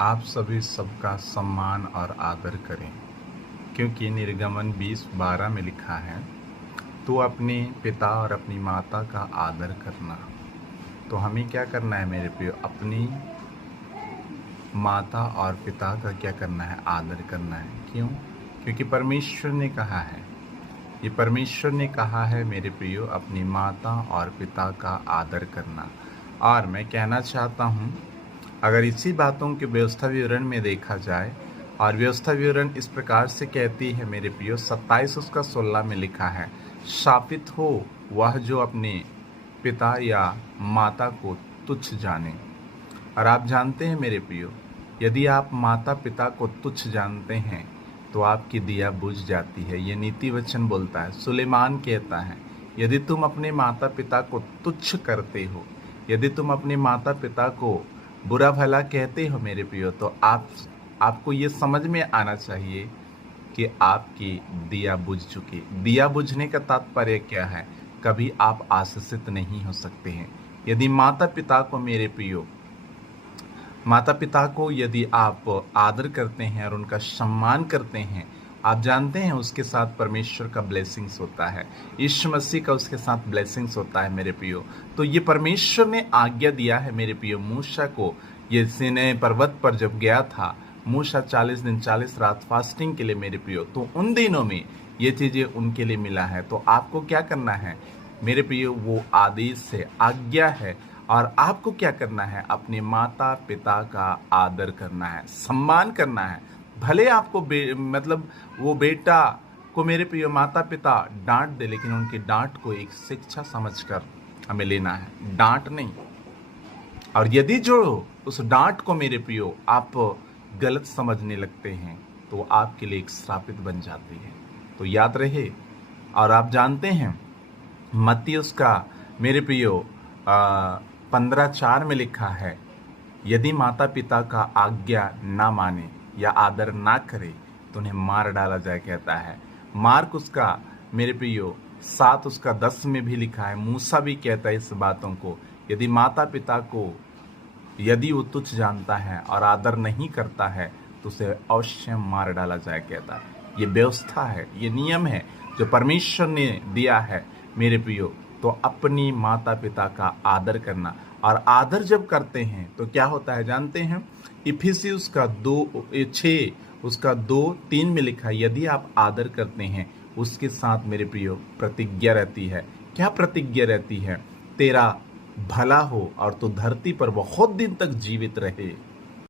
आप सभी सबका सम्मान और आदर करें, क्योंकि निर्गमन 20:12 में लिखा है, तू अपने पिता और अपनी माता का आदर करना। तो हमें क्या करना है मेरे प्रियो? अपनी माता और पिता का क्या करना है? आदर करना है। क्यों? क्योंकि परमेश्वर ने कहा है, ये परमेश्वर ने कहा है मेरे प्रियो, अपनी माता और पिता का आदर करना। और मैं कहना चाहता हूँ, अगर इसी बातों के व्यवस्था विवरण में देखा जाए, और व्यवस्था विवरण इस प्रकार से कहती है मेरे प्रियो, 27 उसका 16 में लिखा है, शापित हो वह जो अपने पिता या माता को तुच्छ जाने। और आप जानते हैं मेरे प्रियो, यदि आप माता पिता को तुच्छ जानते हैं तो आपकी दिया बुझ जाती है। ये नीति वचन बोलता है, सुलेमान कहता है, यदि तुम अपने माता पिता को तुच्छ करते हो, यदि तुम अपने माता पिता को बुरा भला कहते हो मेरे प्रियो, तो आपको ये समझ में आना चाहिए कि आपकी दिया बुझ चुकी। दिया बुझने का तात्पर्य क्या है? कभी आप आशीषित नहीं हो सकते हैं। यदि माता पिता को मेरे प्रियो, माता पिता को यदि आप आदर करते हैं और उनका सम्मान करते हैं, आप जानते हैं उसके साथ परमेश्वर का ब्लेसिंग्स होता है, यीशु मसीह का उसके साथ ब्लेसिंग्स होता है मेरे प्रियो। तो ये परमेश्वर ने आज्ञा दिया है मेरे प्रियो मूसा को। ये सीनै पर्वत पर जब गया था मूसा 40 दिन 40 रात फास्टिंग के लिए मेरे प्रियो, तो उन दिनों में ये चीज़ें उनके लिए मिला है। तो आपको क्या करना है मेरे प्रियो? वो आदेश है, आज्ञा है। और आपको क्या करना है? अपने माता पिता का आदर करना है, सम्मान करना है। भले आपको मतलब वो बेटा को मेरे प्रिय माता पिता डांट दे, लेकिन उनकी डांट को एक शिक्षा समझकर हमें लेना है, डांट नहीं। और यदि जो उस डांट को मेरे प्रियो आप गलत समझने लगते हैं तो आपके लिए एक श्रापित बन जाती है। तो याद रहे। और आप जानते हैं मत्ती उसका मेरे प्रियो 15:4 में लिखा है, यदि माता पिता का आज्ञा ना माने या आदर ना करे तो उन्हें मार डाला जाए, कहता है। मार्क उसका मेरे प्रियो 7 उसका 10 में भी लिखा है, मूसा भी कहता है इस बातों को, यदि माता पिता को यदि वो तुच्छ जानता है और आदर नहीं करता है तो उसे अवश्य मार डाला जाए, कहता है। ये व्यवस्था है, ये नियम है जो परमेश्वर ने दिया है मेरे प्रियो। तो अपनी माता पिता का आदर करना, और आदर जब करते हैं तो क्या होता है जानते हैं? इफिसियुस का 2:6 उसका 2:3 में लिखा है, यदि आप आदर करते हैं उसके साथ मेरे प्रियो प्रतिज्ञा रहती है। क्या प्रतिज्ञा रहती है? तेरा भला हो और तू धरती पर बहुत दिन तक जीवित रहे।